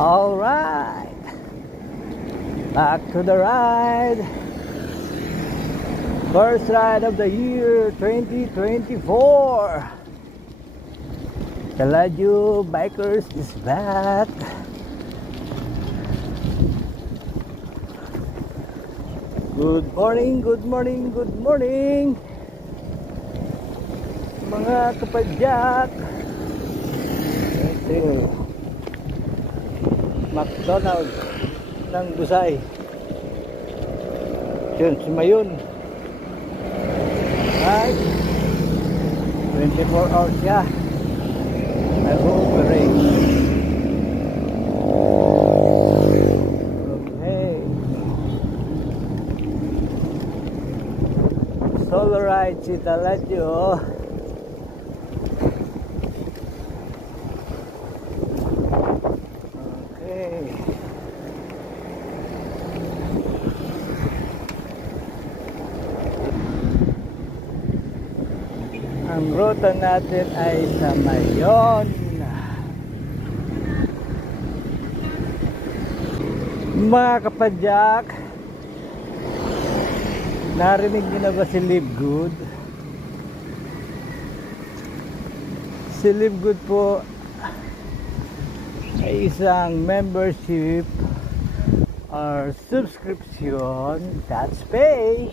All right, back to the ride. First ride of the year 2024. Kaladyo Bikers is back. Good morning, good morning, good morning mga kapadyak. Ito McDonald's ng Busay. Yun, sumayon. Right, 24 hours siya I operate. Okay, solo ride si Kaladyo. Ang ruta natin ay sa Mayon. Mga kapadyak, narinig niyo na ba si Live Good? Si Live Good po ay isang membership or subscription that's pay.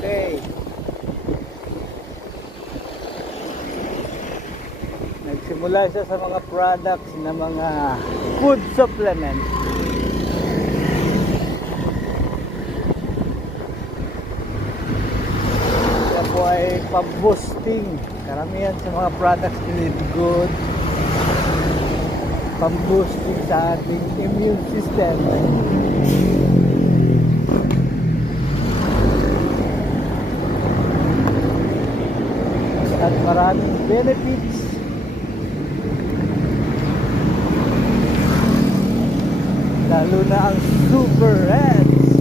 Okay. Nagsimula siya sa mga products na mga food supplement. Siya po ay pamboosting. Karamihan sa mga products ni Live Good, pamboosting sa ating immune system. At maraming benefits. Lalo na ang Super Reds.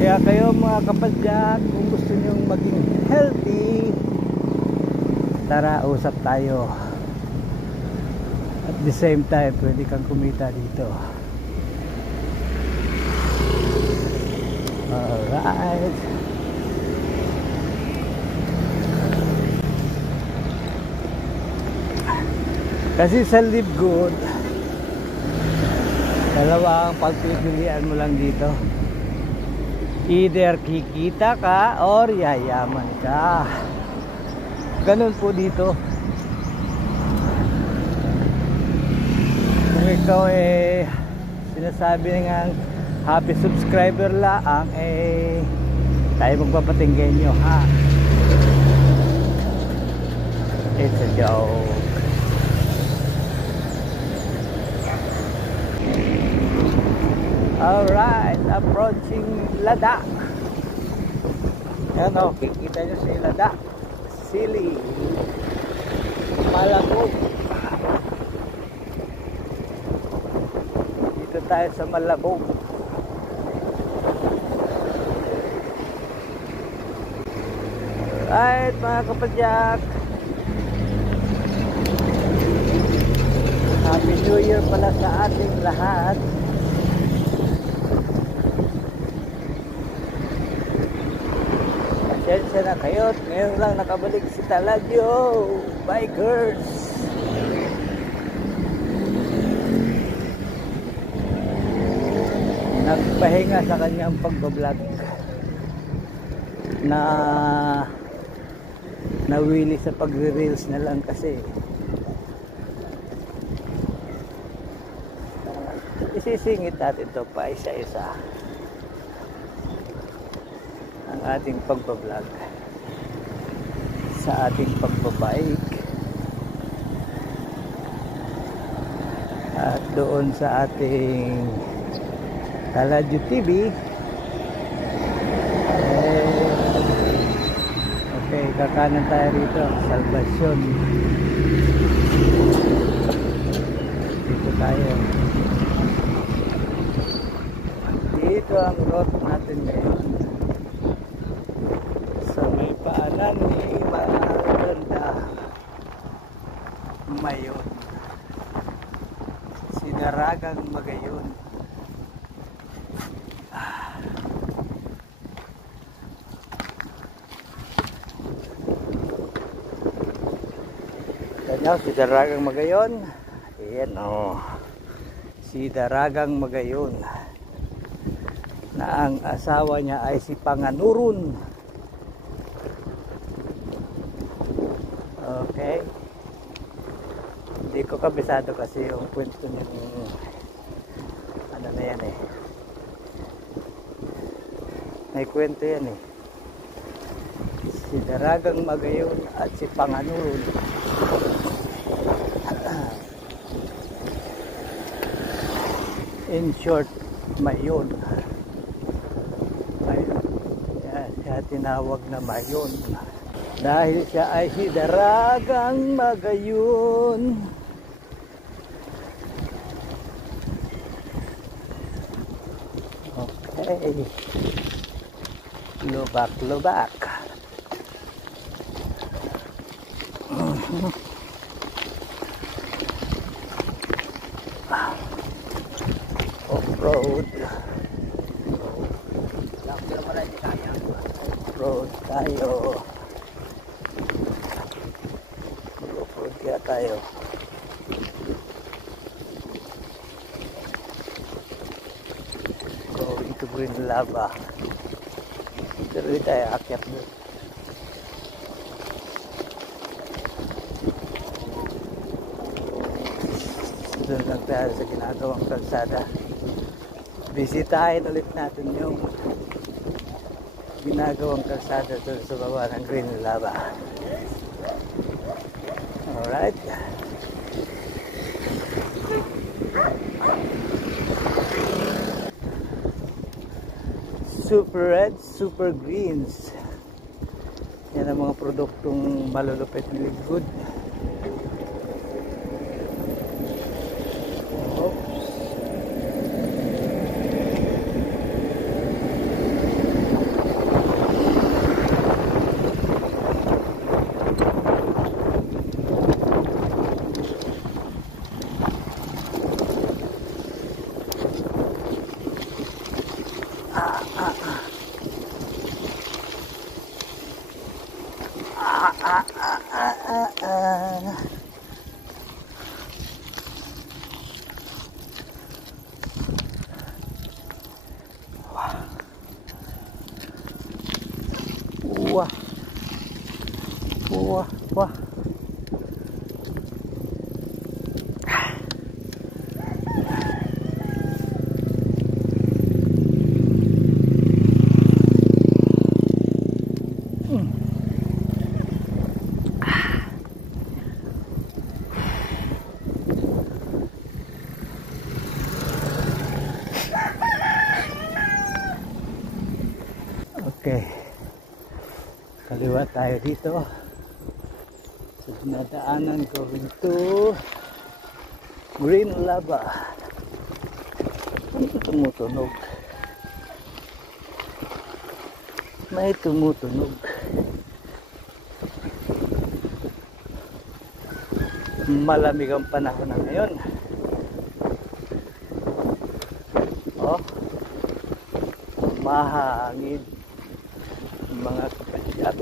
Kaya kayo mga kapadyak, kung gusto nyong maging healthy, tara, usap tayo. At the same time, pwede kang kumita dito. Alright. Kasi sa Live Good, dalawa ang pagpipilian mo lang dito. Either kikita ka or yayaman ka. Ganun po dito. Kung ikaw sinasabi nga happy subscriber lang, tayo magpapatinggan nyo, ha? It's a joke. Alright, approaching Ladak. Yan o, kikita nyo si Ladak Sili Malabog. Dito tayo sa Malabog. Alright mga kapadyak, Happy New Year pala sa ating lahat. Pasensya na kayo, ngayon lang nakabalik si Kaladyo Bikers. Nagpahinga sa kanyang pagbablog. Nawili sa pagre-reels na lang kasi. Isisingit natin ito pa isa-isa, ang ating pagbablog sa ating pagbabike at doon sa ating Kaladyo TV. Okay, kakanan tayo rito, Salvacion. Dito tayo. Dito ang route natin ngayon. Tahanan ni Maganda Mayon. Sinaragang Magayon. Ganyan, si Daragang Magayon. Ayan o. Si Daragang Magayon. Na ang asawa niya ay si Panganurun. Okay. Hindi ko kabisado kasi yung kwento ng ano na yan eh. May kwento yan eh. Si Daragang Magayon at si Panganurun. In short, Mayon. Mayon. Yan, siya tinawag na Mayon. Dahil siya ay si Daragang Magayon. Okay. Lubak, lubak. Off-road. Off-road tayo. Off-road kaya tayo. Going to Green Lava. Pero hindi tayo akyat doon. Doon lang tayo sa ginagawang kalsada. Bisitahin ulit natin yung ginagawang kalsada doon sa baba ng Green Lava. Alright. Super Red, Super Greens. Yan ang mga produktong malulupit ng good. Wah. Wah, wah. Okay. Kaliwa tayo dito. So, dinadaanan going to Green Lava. Ano tumutunog? May tumutunog. Malamig ang panahon na ngayon. Oh. Mahangin. Mga kapadyak.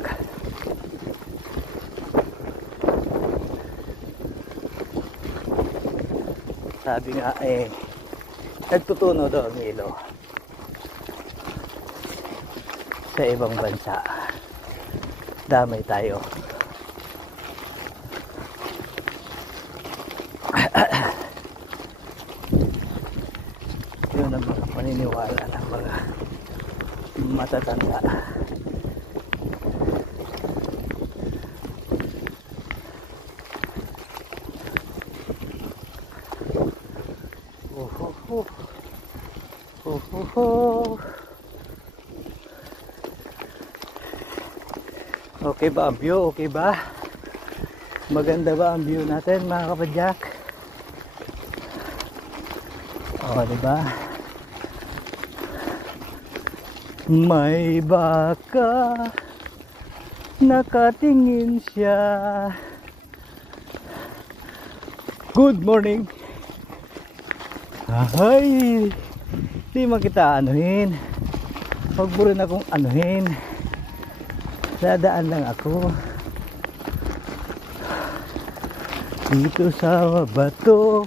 Sabi nga eh, nagtutuno daw ang ilo sa ibang bansa. Damay tayo. Yun ang mga paniniwala ng mga matatanda. Okay ba ang view? Okay ba? Maganda ba ang view natin mga kapadyak? O, diba? May baka Nakatingin siya. Good morning. Ay, di man kita anuhin. Huwag mo rin akong anuhin. Dadaan lang ako dito sa bato.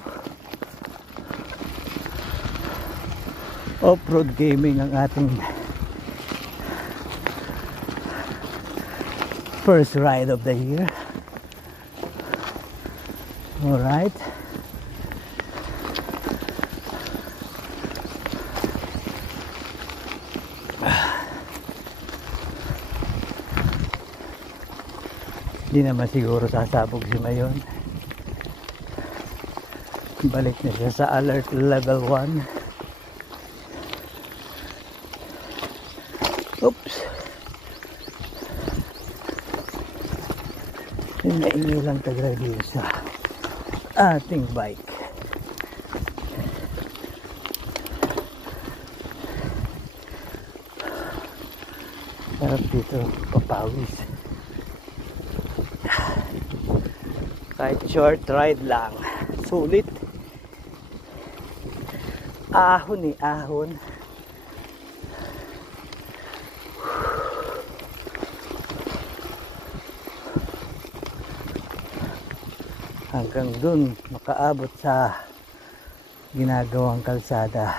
Off-road gaming ang ating first ride of the year. Alright. Hindi naman siguro sasabog si Mayon. Balik na siya sa alert level 1. Oops. Naingay lang taga-review sa ating bike. Sarap dito, papawis. Kahit short ride lang, sulit. Ahon eh, ahon. Hanggang dun makaabot sa ginagawang kalsada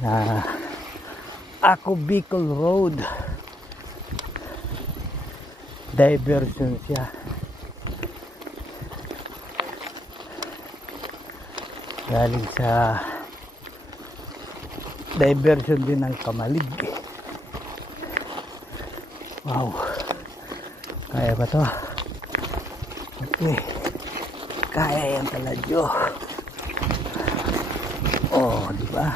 na Ako Bicol Road. Diversion siya. Galing sa diversion din ng Kamalig. Wow, kaya ba to? Okay, kaya yan taladyo. Oh, di ba?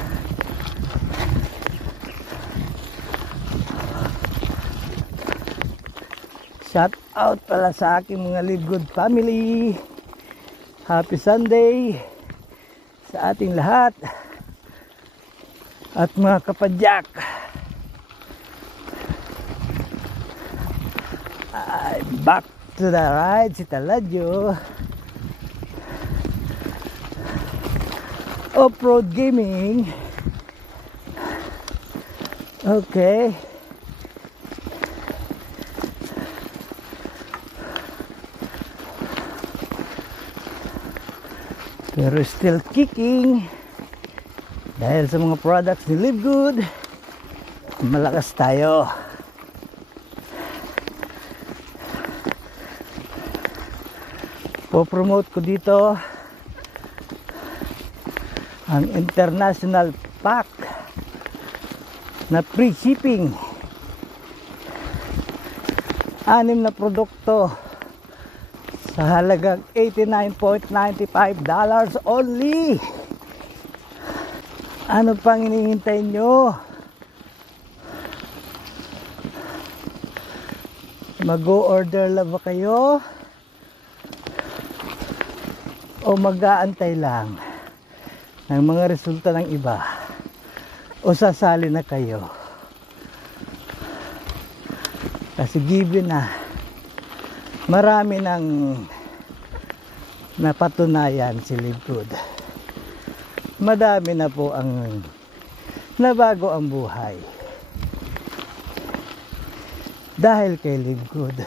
Shout out pala sa aking mga Live Good family. Happy Sunday sa ating lahat. At mga kapadyak, back to the ride si Taladyo. Off-road gaming. Okay. Pero still kicking dahil sa mga products ni Live Good. Malakas tayo. Po-promote ko dito ang international pack na free shipping. 6 na produkto sa halagang $89.95 only. Ano pang hinihintay nyo? Mag-o-order lang ba kayo? O mag-aantay lang ng mga resulta ng iba? O sasali na kayo? Kasi given na marami nang napatunayan si Live Good. Madami na po ang nabago ang buhay dahil kay Live Good.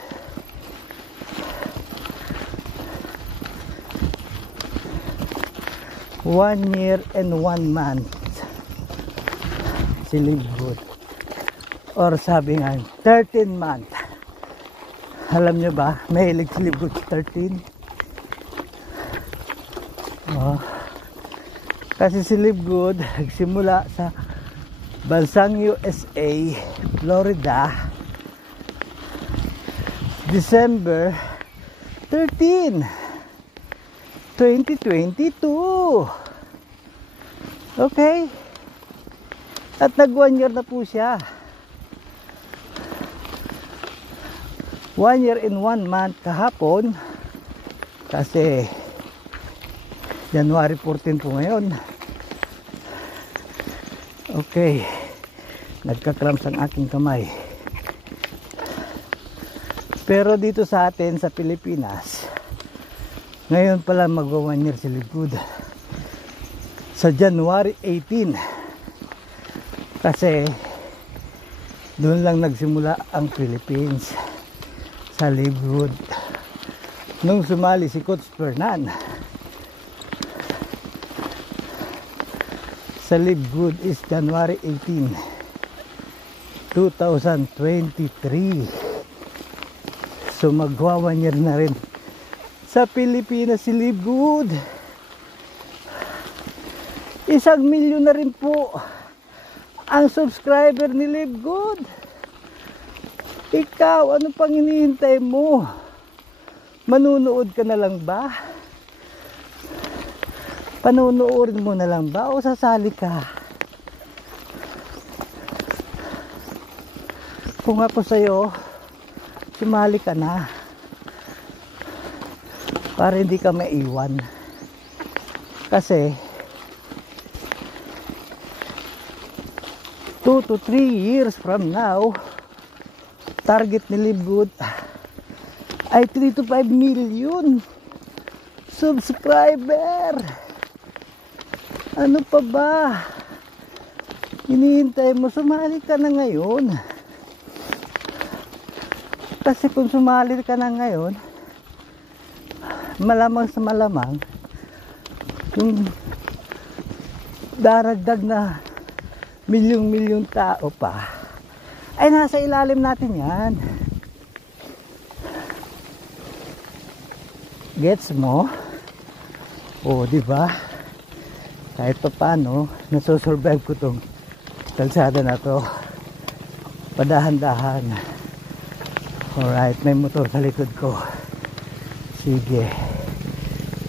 One year and 1 month si Live Good, or sabi nga 13 month. Alam nyo ba, mahilig si Live Good 13. Kasi si Live Good nagsimula sa bansang USA, Florida, December 13 2022. Okay. At nag 1 year na po siya. 1 year and 1 month kahapon. Kasi January 14 po ngayon. Okay. Nagka-cramps ang aking kamay. Pero dito sa atin sa Pilipinas, ngayon pala magwa 1 year si Live Good. Sa January 18. Kasi doon lang nagsimula ang Philippines sa Live Good. Nung sumali si Coach Fernan sa Live Good is January 18, 2023. So magwa 1 year na rin sa Pilipinas si Live Good. 1 milyon na rin po ang subscriber ni Live Good. Ikaw, ano pang hinihintay mo? Manunood ka na lang ba? Panunuorin mo na lang ba o sasali ka? Kung ako sa'yo, sumali ka na para hindi ka maiwan. Kasi 2 to 3 years from now, target ni Live Good ay 3 to 5 million subscriber. Ano pa ba hinihintay mo? Sumali ka na ngayon. Kasi kung sumali ka na ngayon, malamang sa malamang yung daragdag na milyong tao pa ay nasa ilalim natin yan. Gets mo? O, di ba? Kahit pa paano, nasusurvive ko tong kalsada na to. Padahan-dahan. Alright, may motor sa likod ko. Sige.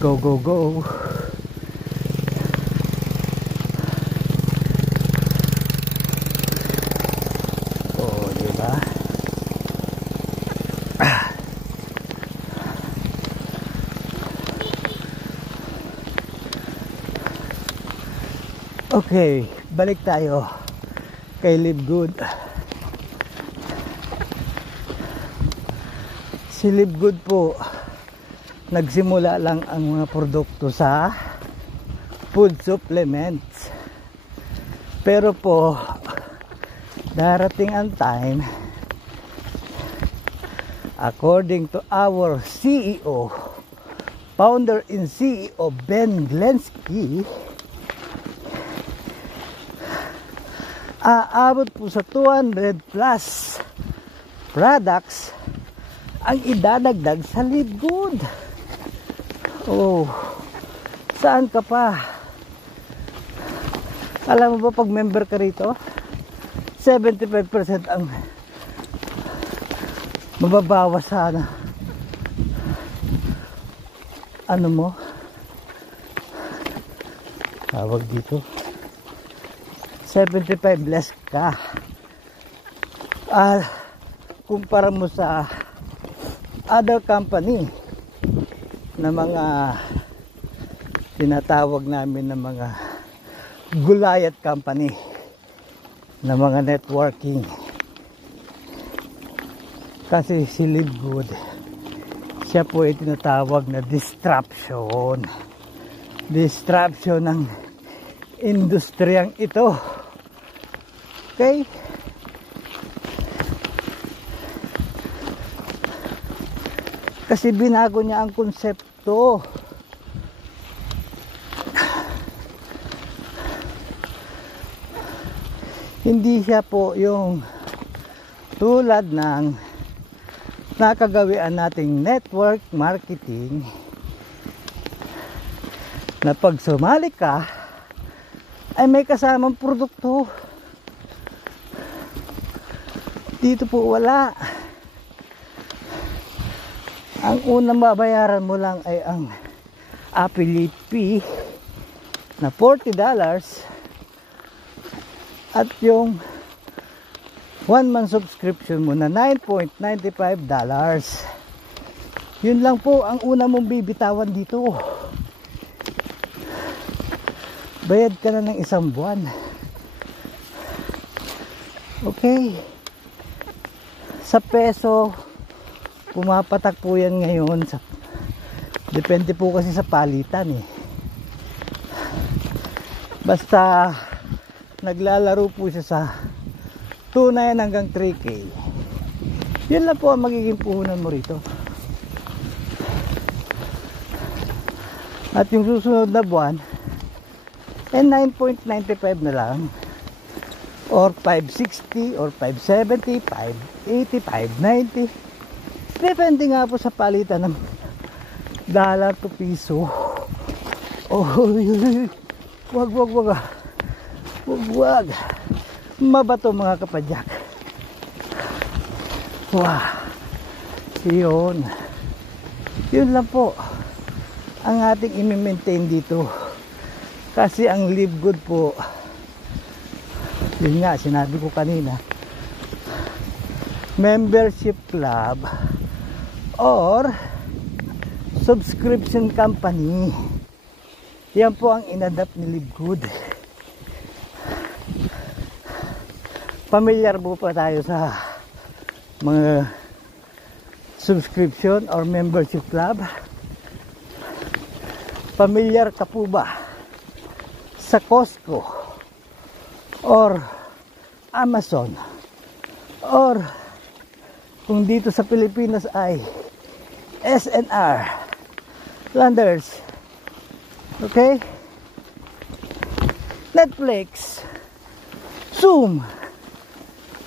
Go, go, go. O, di ba? Okay, balik tayo kay Live Good. Si Live Good po, nagsimula lang ang mga produkto sa food supplements. Pero po, darating ang time, according to our CEO, founder and CEO Ben Glensky, aabot po sa 200 plus products ang idadagdag sa Live Good. Oh, saan ka pa? Alam mo ba pag member ka rito, 75% ang mababawas sa ano mo? Tawag dito. 75 less ka. Kumpara mo sa other company na mga tinatawag namin na mga Goliath company na mga networking. Kasi si Live Good, siya po ay tinatawag na disruption ng industriyang ito. Okay? Kasi binago niya ang konsepto. Hindi siya po yung tulad ng nakagawian nating network marketing na pag sumali ka ay may kasamang produkto. Dito po wala. Ang unang babayaran mo lang ay ang affiliate fee na $40 at yung 1 month subscription mo na $9.95. Yun lang po ang una mong bibitawan dito. Bayad ka na ng 1 buwan. Okay. Sa peso Pumapatak po yan ngayon sa, depende po kasi sa palitan eh. Basta naglalaro po siya sa 2.9 hanggang 3K. Yan lang po ang magiging puhunan mo rito. At yung susunod na buwan ay 9.95 na lang, or 560 or 570, 580, 590. Depende nga po sa palitan ng dollar to piso. Oh, wag mabato mga kapadyak. Wow, yun lang po ang ating i-maintain dito. Kasi ang Live Good po, yun nga sinabi ko kanina, membership club or subscription company. Yan po ang inadapt ni Live Good. Familiar po pa tayo sa mga subscription or membership club? Familiar ka po ba sa Costco or Amazon, or kung dito sa Pilipinas ay SNR, Landers, okay, Netflix, Zoom?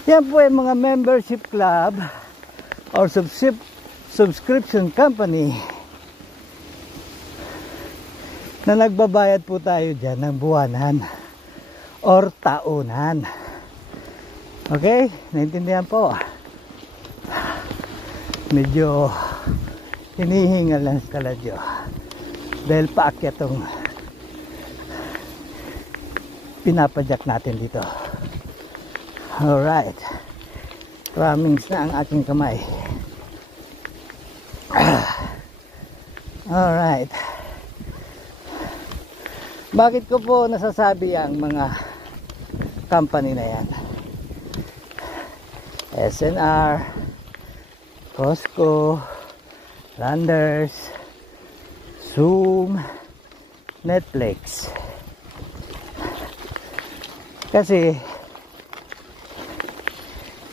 Yan po ay mga membership club or subscription company na nagbabayad po tayo dyan ng buwanan or taunan. Okay? Naintindihan po? Medyo hinihingal lang sa kaladyo dahil paakyat tong pinapadyak natin dito. Alright, ramings na ang aking kamay. Alright, bakit ko po nasasabi ang mga company na yan? SNR, Costco, Landers, Zoom, Netflix. Kasi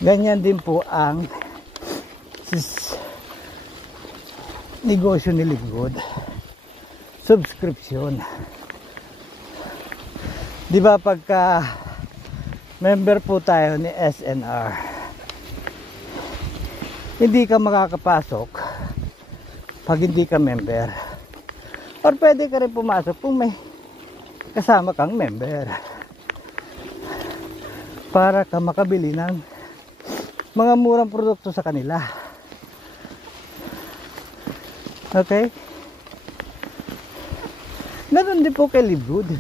ganyan din po ang negosyo ni Live Good. Subscription. Di ba pagka member po tayo ni SNR, hindi ka makakapasok pag hindi ka member. Or pwede ka rin pumasok kung may kasama kang member para ka makabili ng mga murang produkto sa kanila. Okay? Ganun din po kay Live Good.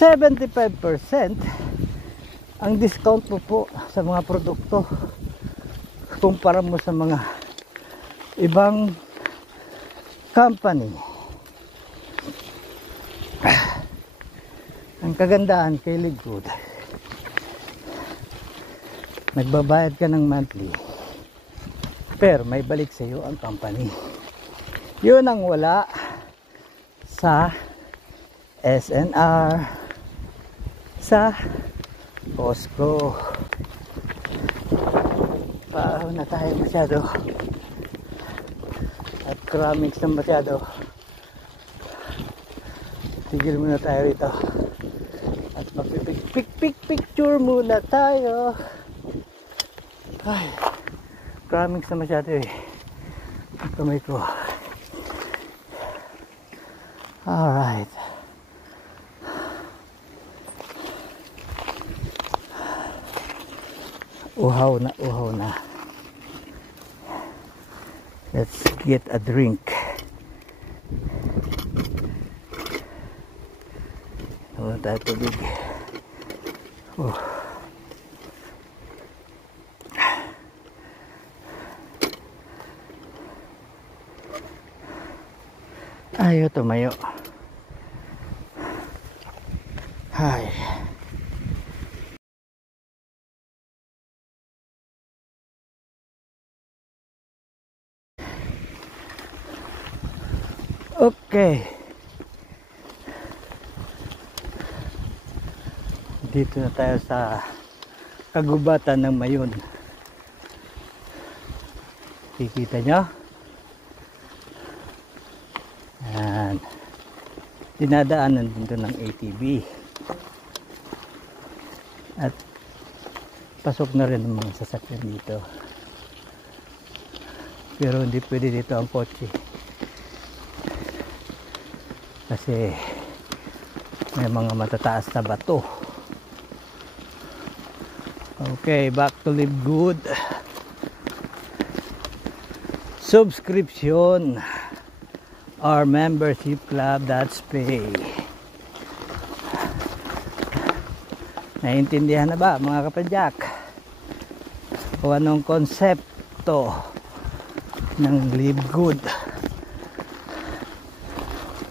75% ang discount po sa mga produkto kumpara mo sa mga ibang company. Ang kagandahan kay Live Good, nagbabayad ka ng monthly pero may balik sa iyo ang company. Yun ang wala sa SNR, sa Costco. Paahon na tayo masyado at cramming na masyado. Tigil muna tayo rito at magpipicture muna tayo. Ay, cramming na masyado eh ang kamay ko. Alright, uhaw na. Let's get a drink. Wala tayo tubig. Ayaw tumayo. Ay. Okay. Dito na tayo sa kagubatan ng Mayon. Kikita nyo? Ayan. Dinadaanan dito ng ATV. At pasok na rin ang mga sasakyan dito. Pero hindi pwede dito ang kotse. Kasi may mga matataas na bato. Okay, back to Live Good. Subscription or membership club, that's pay. Naiintindihan na ba mga kapadyak o anong konsepto ng Live Good?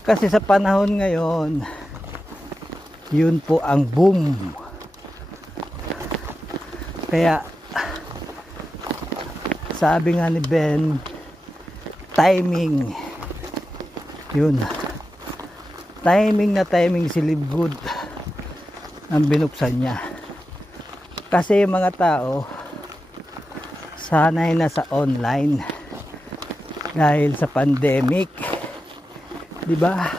Kasi sa panahon ngayon, yun po ang boom. Kaya sabi nga ni Ben, timing, yun, timing na timing si Live Good ang binuksan niya. Kasi yung mga tao sanay na sa online dahil sa pandemic, di ba?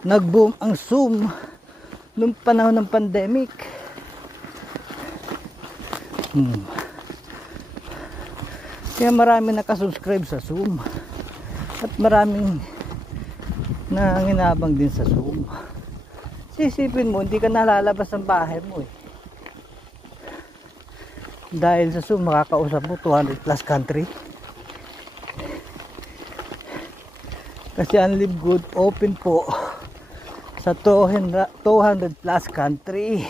Nag-boom ang Zoom nung panahon ng pandemic. Kaya marami nakasubscribe sa Zoom at maraming nanginabang din sa Zoom. Sisipin mo, hindi ka nalalabas ng bahay mo eh. Dahil sa Zoom makakausap mo 200 plus country. Kasi ang Live Good open po sa 200 plus country.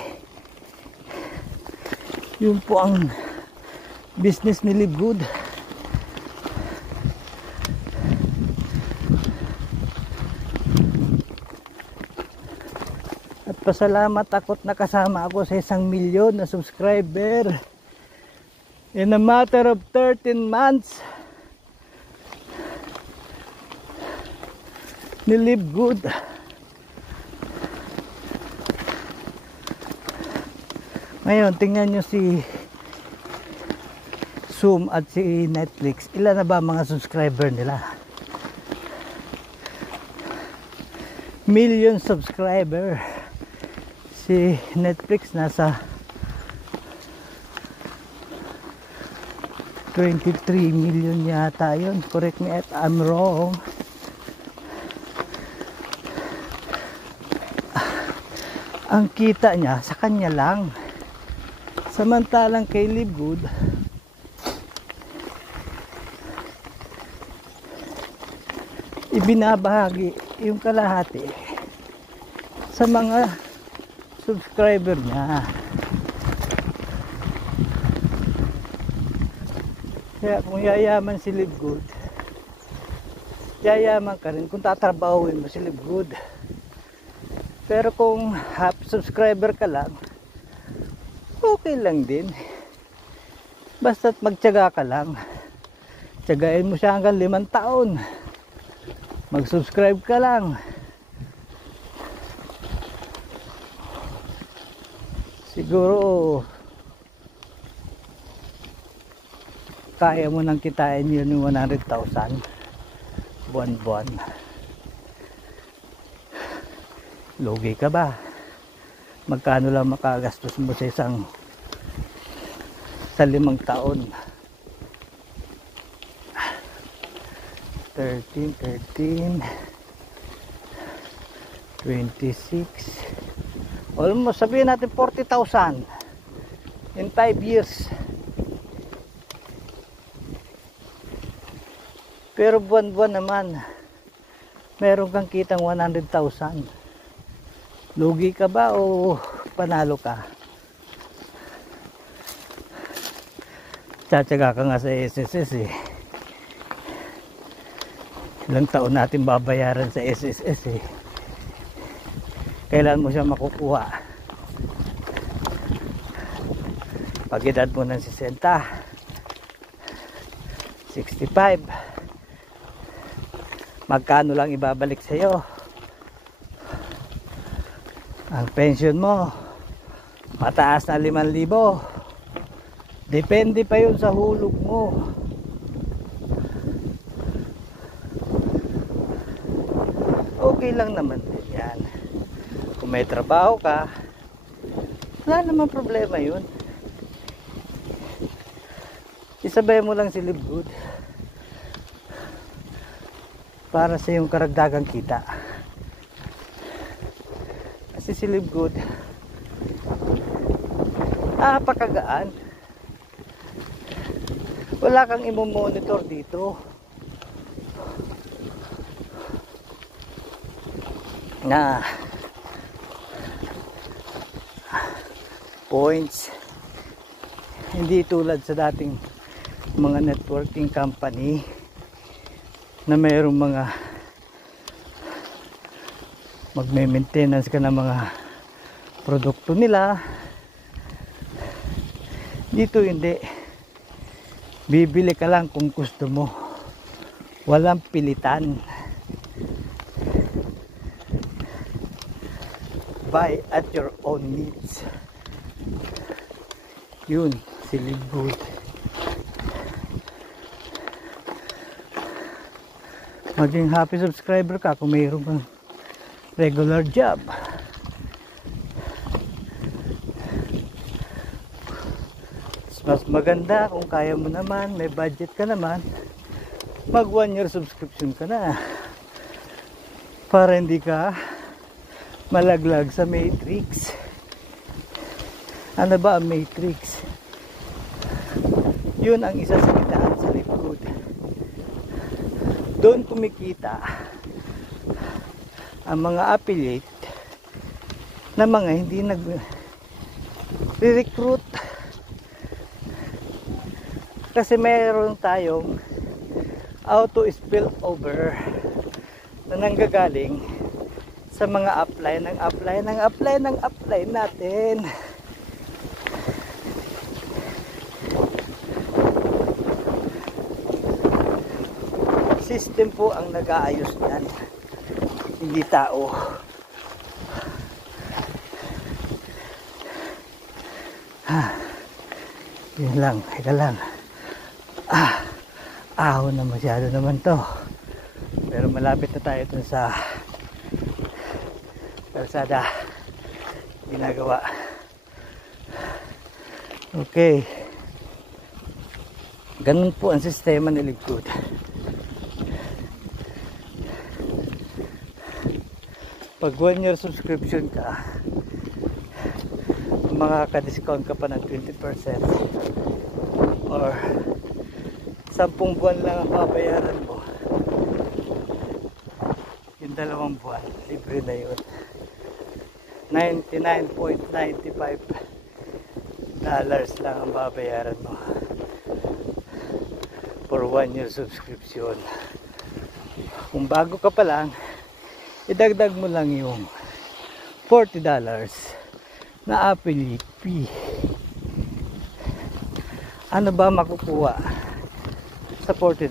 Yun po ang business ni Live Good. At pasalamat ako't nakasama ako sa 1 milyon na subscriber in a matter of 13 months ni Live Good. Ngayon, tingnan nyo si Zoom at si Netflix. Ilan na ba mga subscriber nila? Million subscriber. Si Netflix nasa 23 million yata yun. Correct me if I'm wrong. Ang kita niya sa kanya lang. Samantalang kay Live Good, ibinabahagi yung kalahati sa mga subscriber niya. Kaya kung yayaman si Live Good, yayaman ka rin kung tatrabahuin mo si Live Good. Pero kung half subscriber ka lang, okay lang din. Basta't magtiyaga ka lang. Tiyagain mo siya hanggang 5 taon. Mag-subscribe ka lang. Siguro kaya mo nang kitain yun yung 100,000 buwan-buwan. Lugi ka ba? Magkano lang makagastos mo sa sa 5 taon? 13, 26, almost sabihin natin 40,000 in 5 years. Pero buwan-buwan naman meron kang kitang 100,000. Lugi ka ba o panalo ka? Tsatsaga ka nga sa SSS eh. Ilang taon natin babayaran sa SSS eh. Kailan mo siya makukuha? Pag edad mo ng 60, 65, magkano lang ibabalik sa iyo ang pension mo. Mataas na 5,000. Depende pa yun sa hulog mo. Okay lang naman din yan. Kung may trabaho ka, wala naman problema yun. Isabay mo lang si Live Good para sa yung karagdagang kita. Kasi si Live Good napakagaan. Wala kang i-monitor dito na points, hindi tulad sa dating mga networking company na mayroong mga magme-maintenance ka ng mga produkto nila. Dito hindi, bibili ka lang kung gusto mo, walang pilitan. Buy at your own needs. Yun, si Live Good. Maging happy subscriber ka kung mayroon kang regular job. Mas maganda kung kaya mo naman, may budget ka naman, mag 1-year subscription ka na para hindi ka malaglag sa Matrix. Ano ba ang Matrix? Yun ang isa sa kitaan sa Live Good. Doon kumikita ang mga affiliate na mga hindi nag-recruit. Kasi mayroon tayong auto spill over na nanggagaling sa mga apply natin. System po ang nag-aayos niyan, hindi tao. Yun lang, ika lang. Ahon na masyado naman to, pero malapit na tayo dun sa kalsada ginagawa. Okay, ganun po ang sistema ni Live Good. Pag 1-year subscription ka, makaka-discount ka pa ng 20% or 10 buwan lang ang babayaran mo. Yung 2 buwan, libre na yun. $99.95 lang ang babayaran mo for 1-year subscription. Kung bago ka pa lang, idagdag mo lang yung $40 na affiliate fee. Ano ba makukuha sa $40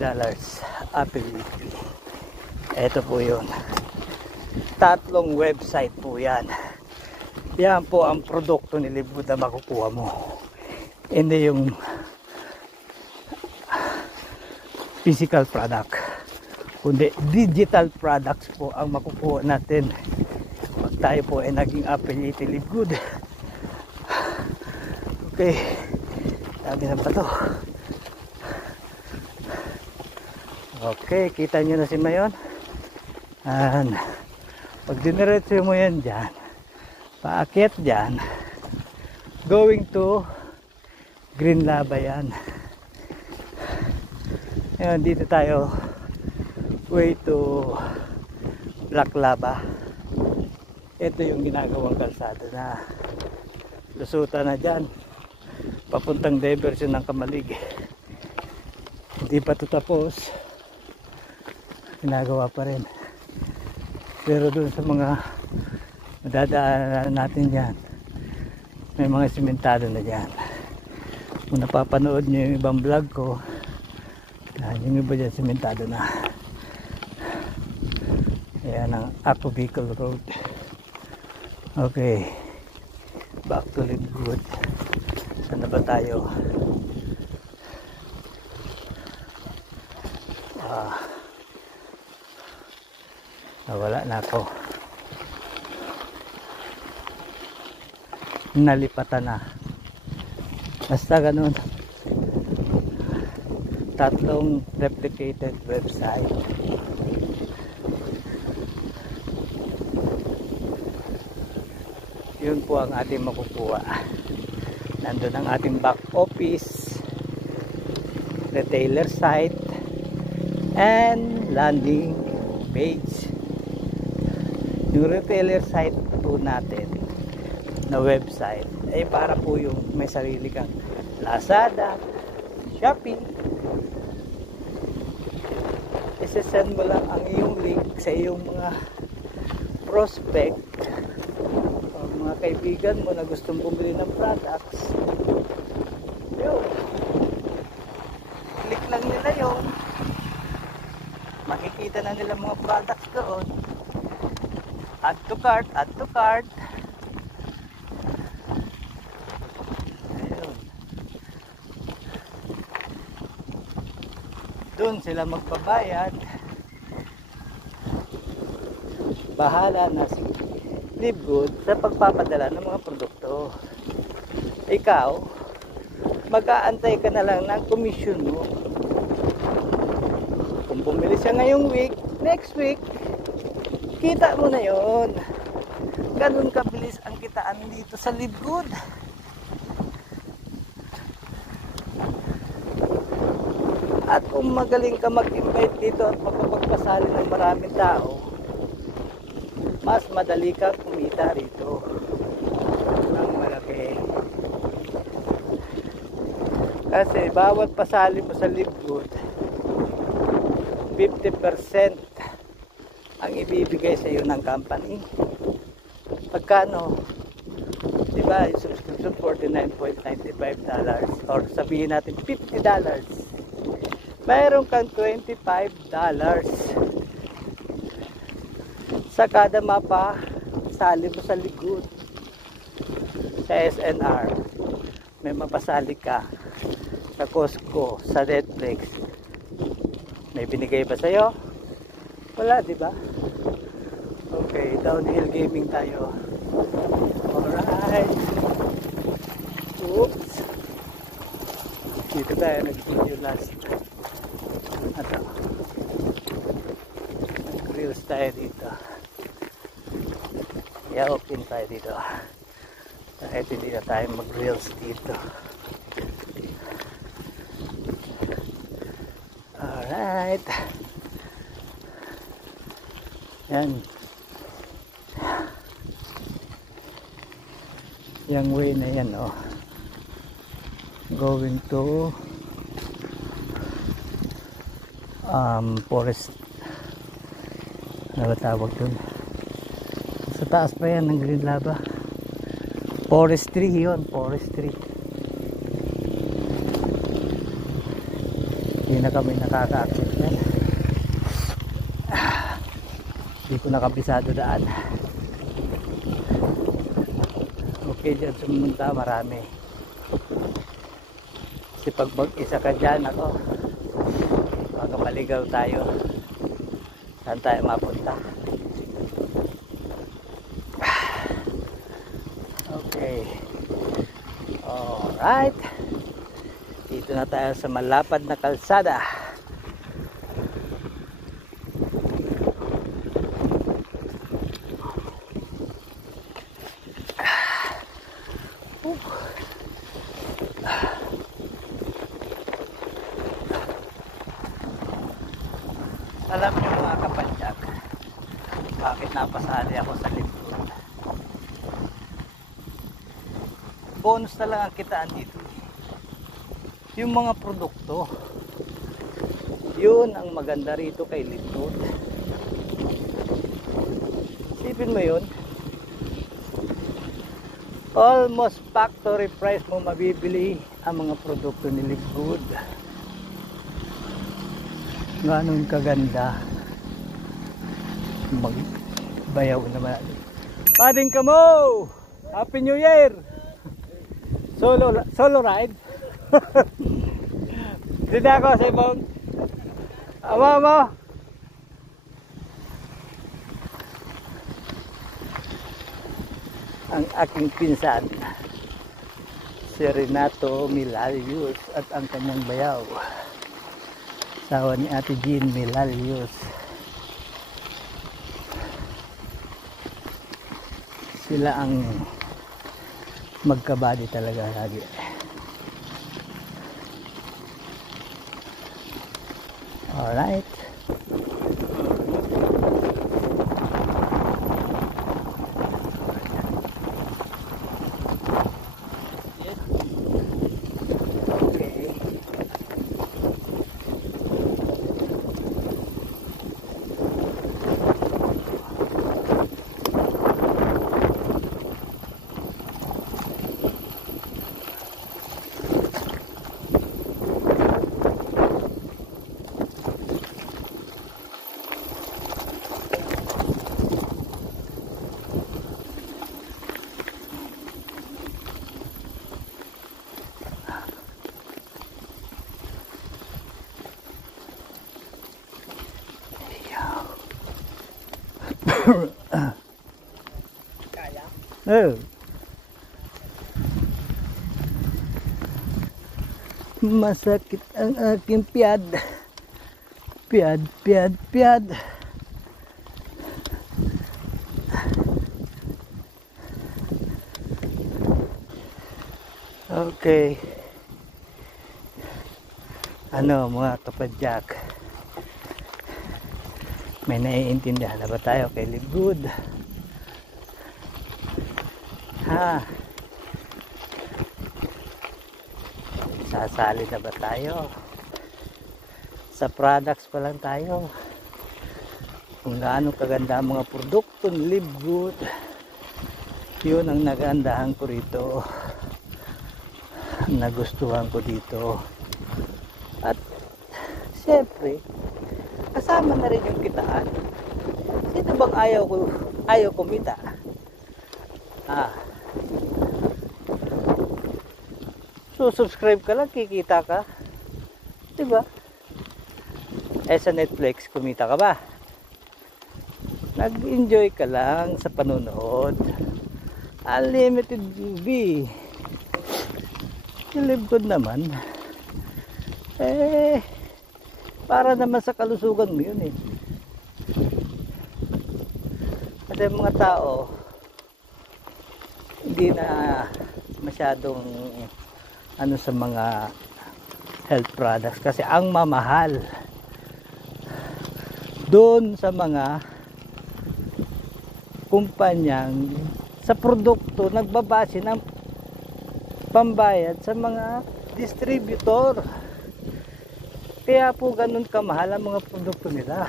affiliate fee? Ito po yun. 3 website po yan. Yan po ang produkto ni Live Good na makukuha mo. Hindi yung physical product, kundi digital products po ang makukuha natin pag tayo po ay naging affiliate ni Live Good. Okay, sabi na pa to. Okay, kita nyo na si Mayon. Pag diniretso mo yan dyan, paakyat dyan, going to Green Lava yan. Ngayon, dito tayo way to Black Lava. Ito yung ginagawang kalsada na lusutan na dyan papuntang diversion ng Kamalig. Hindi pa ito tapos, ginagawa pa rin. Pero dun sa mga madadaanan natin dyan, may mga simentado na dyan. Kung napapanood nyo yung ibang vlog ko, yung iba dyan simentado na. Ayan ang Ako Bicol Road. Okay, back to Libgood. Saan na ba tayo? Nawala na ako. Nalipatan na. Basta ganun. Tatlong replicated website. Yun po ang ating makukuha. Nandun ang ating back office, retailer site, and landing page. Yung retailer site po natin na website ay para po yung may sarili kang Lazada, Shopee. Isesend mo lang ang iyong link sa iyong mga prospect o mga kaibigan mo na gustong bumili ng products. Yun, click lang nila yun, makikita na nila mga products doon. Add to cart, add to cart. Ayun. Doon sila magpabayad. Bahala na si Libgood sa pagpapadala ng mga produkto. Ikaw, mag-aantay ka na lang ng commission mo. Kung bumili siya ngayong week, next week, kita mo na yon. Ganun kabilis ang kitaan dito sa Libgood. At kung magaling ka mag-invite dito at makapagpasali ng maraming tao, mas madali kang kumita rito ng malaki. Kasi bawat pasali mo sa Libgood, 50% ang ibibigay sa iyo ng company. Pagkano? Diba yung subscription $49.95 or sabihin natin $50, mayroon kang $25 sa kada mapa sali mo sa Libgood. Sa SNR may mapasali ka, sa Costco, sa Netflix, may binigay ba sa'yo? Wala, diba? Okay, downhill gaming tayo. Alright. Oops. Dito tayo nag-video last. Ito. Nag-reels tayo dito. I-open tayo dito. Kahit hindi na tayo mag-reels dito. Alright. Yan. Yung way na yan, oh. Going to forest. Ano ba tawag dun? Sa taas pa yan ng Green Lava. Forestry yun, forestry. Hindi na kami nakaka-access yan. Hindi ko nakabisado daan. Okay, dyan sumunta marami. Kasi pag mag-isa ka dyan, ako, baka maligaw tayo. Saan tayo mapunta? Okay. Alright. Dito na tayo sa malapad na kalsada. Alam niyo mga kapanjak, bakit napasali ako sa Libgood? Bonus na lang ang kitaan dito. Yung mga produkto, yun ang maganda rito kay Libgood. Isipin mo yun, almost factory price mo mabibili ang mga produkto ni Libgood. Ganun kaganda. magbayaw naman. Pading ka mo! Happy New Year! Solo ride? Dito ako sa ibang ama mo. Ang aking pinsan, si Renato Milalius, at ang kanyang bayaw, asawa ni Ate Jean Milalius. Sila ang magkabady talaga lagi. Alright. Kaya? Oh. Masakit ang aking piyad. Piyad. Okay. Ano mga kapadyak? May naiintindihan na ba tayo kay Live Good? Ha? Sasali na ba tayo? Sa products pa lang tayo. Kung gaano kaganda ang mga produkto ni Live Good, yun ang nagandahan ko rito. Nagustuhan ko dito. At siyempre, kasama na rin yung kitaan. Sino bang ayaw kumita? So subscribe ka lang, kikita ka. Diba? Sa Netflix, kumita ka ba? Nag-enjoy ka lang sa panonood. Unlimited TV. Live Good naman. Para naman sa kalusugan mo yun eh. Kasi mga tao hindi na masyadong sa mga health products kasi ang mamahal doon sa mga kumpanyang sa produkto nagbabase ng pambayad sa mga distributor. Kaya po ganun kamahal ang mga produkto nila.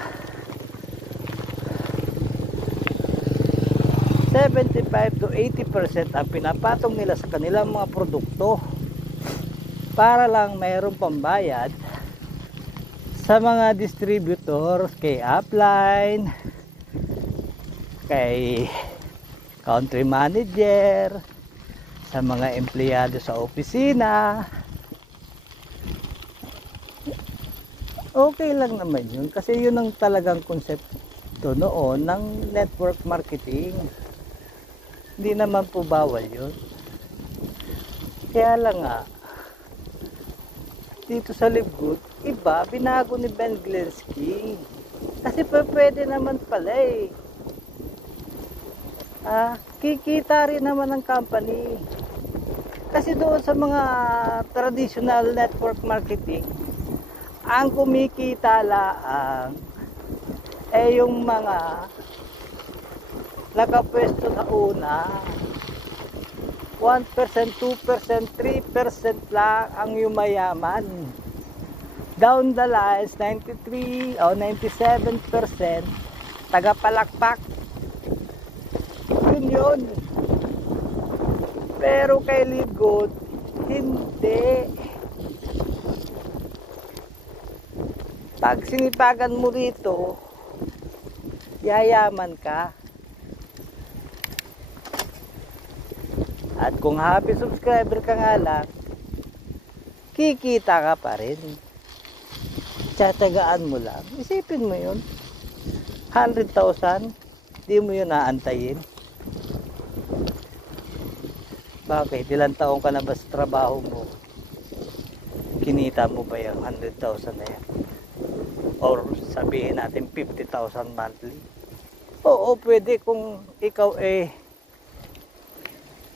75 to 80% ang pinapatong nila sa kanilang mga produkto para lang mayroong pambayad sa mga distributor, kay upline, kay country manager, sa mga empleyado sa opisina. Okay lang naman yun kasi yun ang talagang konsepto noon ng network marketing. Hindi naman po bawal yun. Kaya lang nga dito sa Live Good, iba, binago ni Ben Glinsky kasi pwede naman pala kikita rin naman ng company kasi doon sa mga traditional network marketing ang kumikita lang yung mga nakapwesto sa una. 1%, 2%, 3% lang ang yumayaman. Down the lines, 93 o 97% tagapalakpak. Yun. Pero kay Live Good, hindi. Pag sinipagan mo rito, yayaman ka. At kung happy subscriber ka nga lang, kikita ka pa rin. Tsatsagaan mo lang. Isipin mo yun. 100,000, di mo yun naantayin. Bakit? Ilang taong ka na ba sa trabaho mo? Kinita mo ba yung 100,000 na yan? Or sabihin natin 50,000 monthly? Oo, pwede kung ikaw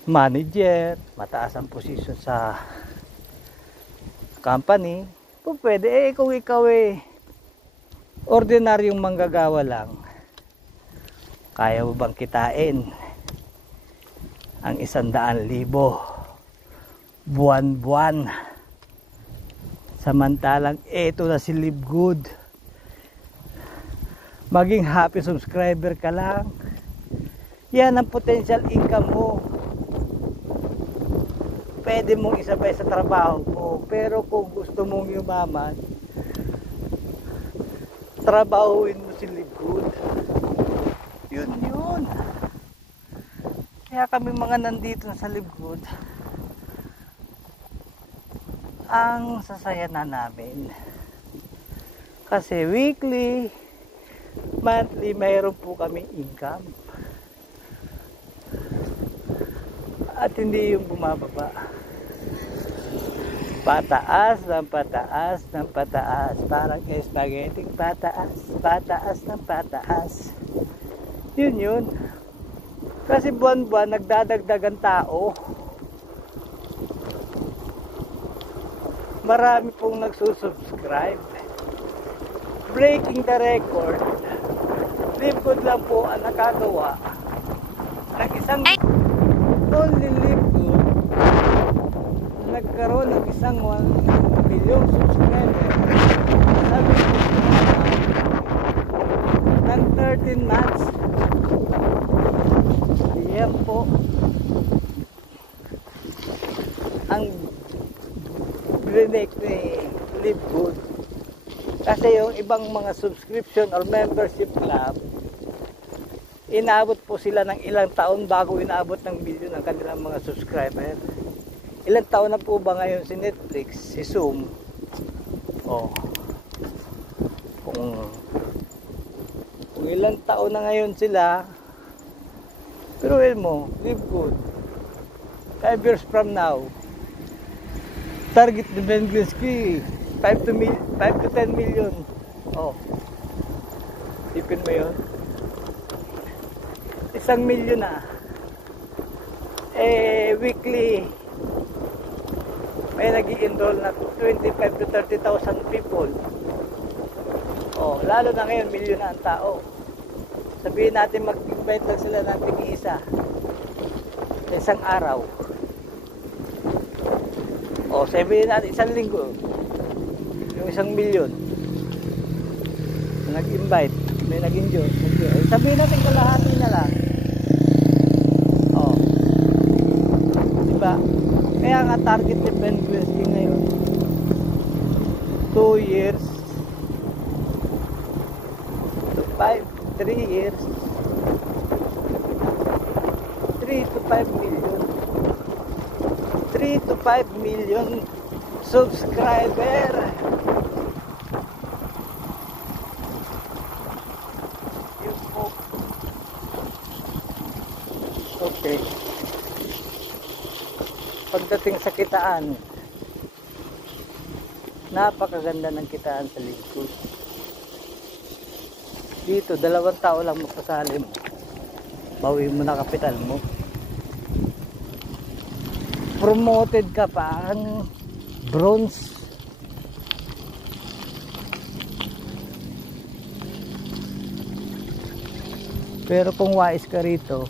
manager, mataas ang posisyon sa company, pwede. Kung ikaw ordinaryong manggagawa lang, kaya mo bang kitain ang 100,000 buwan-buwan? Samantalang eto na si Live Good, maging happy subscriber ka lang, yan ang potential income mo. Pwede mong isabay sa trabaho mo, pero kung gusto mong yumaman, trabahuin mo si Live Good. Yun. Kaya kami mga nandito sa Live Good, ang sasaya na namin. Kasi weekly, monthly, mayroon po kami income. At hindi yung bumababa. Pataas ng pataas ng pataas. Parang spaghetti, pataas ng pataas. Yun. Kasi buwan-buwan nagdadagdagan tao. Marami pong nagsusubscribe. Breaking the record. Live Good lang po ang nakagawa ng isang only Live Good nagkaroon ng isang 1 million subscriber. Sabi ko ng 13 months. Yan po ang break ni Live Good. Kasi yung ibang mga subscription or membership club, inaabot po sila ng ilang taon bago inaabot ng milyon ang kanilang mga subscriber. Ilang taon na po ba ngayon si Netflix, si Zoom? Kung ilang taon na ngayon sila, pero mo, Live Good, 5 years from now, target ni Ben Glinsky 5 to 10 million. Tipin mo yun, 1 million na. Weekly may nag-i-enroll na 25 to 30,000 people. Lalo na ngayon, milyon na ang tao. Sabihin natin mag-invite lang sila ng tig-isa sa isang araw. Sabihin natin 1 linggo, yung 1 milyon nag-invite, may nag-enjoy. Sabihin natin kalahati na lang. Diba? Kaya nga target ni Ben Glinsky ngayon 2 years to 3 years 3 to 5 million 3 to 5 million subscriber. Yun po. Okay. Pagdating sa kitaan, napakaganda ng kitaan sa Live Good. Dito, 2 tao lang magpasali mo, bawi mo na kapital mo. Promoted ka pa ang bronze. Pero kung wais ka rito,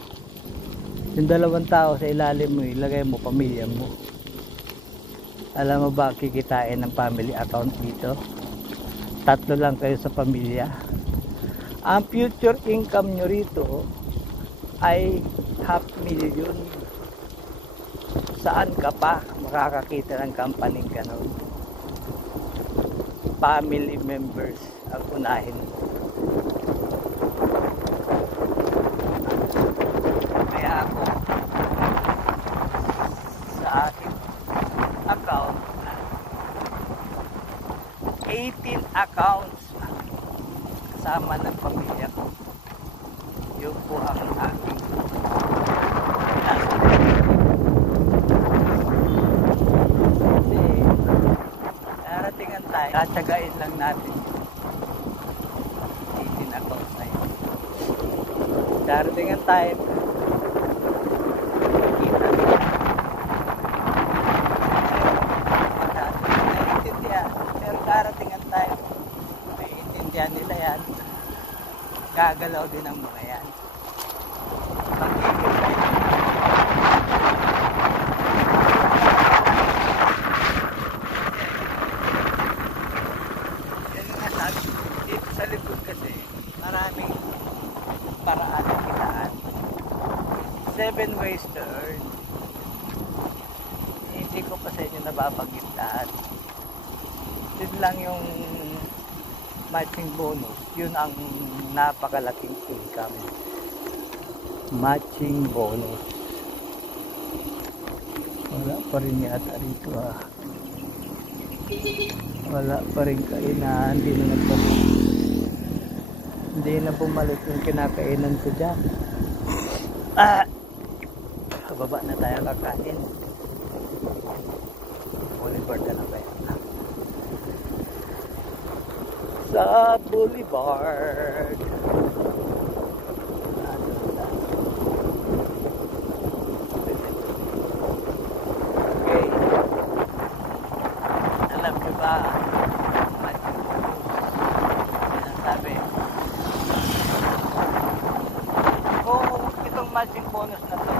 yung 2 tao sa ilalim mo, ilagay mo pamilya mo. Alam mo ba kikitain ng family account dito? 3 lang kayo sa pamilya. Ang future income nyo rito ay 500,000. Saan ka pa makakakita ng company ganon? Family members ang unahin. sa aking account 18 accounts kasama ng pamilya ko. Yun po ang aking kasi daratingan tayo, tatsagain lang natin 18 accounts na yun. Daratingan tayo, kita naiintindihan, pero daratingan tayo, naiintindihan nila yan, gagalaw din ang mga yan. Dito sa likod kasi maraming paraan ng kitaan. 7 ways to earn. Hindi ko pa sa inyo nababanggit lahat. Yun lang yung matching bonus. Yun ang napakalaking income. Matching bonus. Wala pa rin yata rito wala pa rin kainan. Hindi na bumalik yung kinakainan ko dyan. Baba na tayo kakain. Boulevard ka na ba yan? Sa Boulevard. Okay. Alam nyo ba? Sabi. Kung itong matching bonus na to,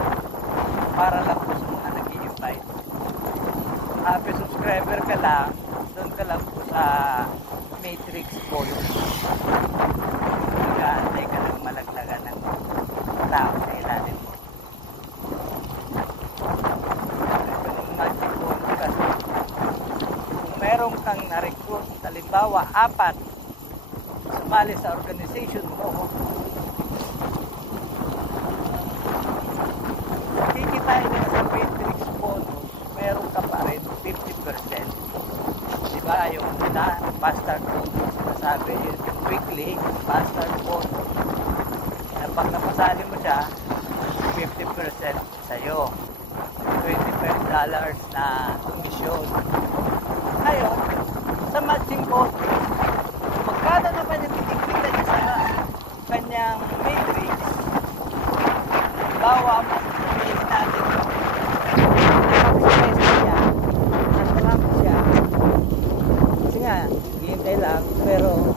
para lang po sa mga nag-i-invite. Happy subscriber ka lang, doon ka lang po sa Matrix bonus. Nag-aantay ka ng malaglagan ng tao sa ilalim mo. Itong matching bonus kasi, kung meron kang na-recruit, halimbawa 4, sumali sa organization mo, kikitain nyo sa Matrix bonus, meron ka pa rin 50%. Diba yung una, bastard bonus, sinasabi, yung weekly bastard bonus, na pag napasali mo siya, 50% sa'yo, $25 na komisyon. Ngayon, sa matching bonus, magkano naman yung titikita niya sa kanyang Matrix, bawa mo, sabihin natin, nagsalama siya, kasi nga, hihintay lang, pero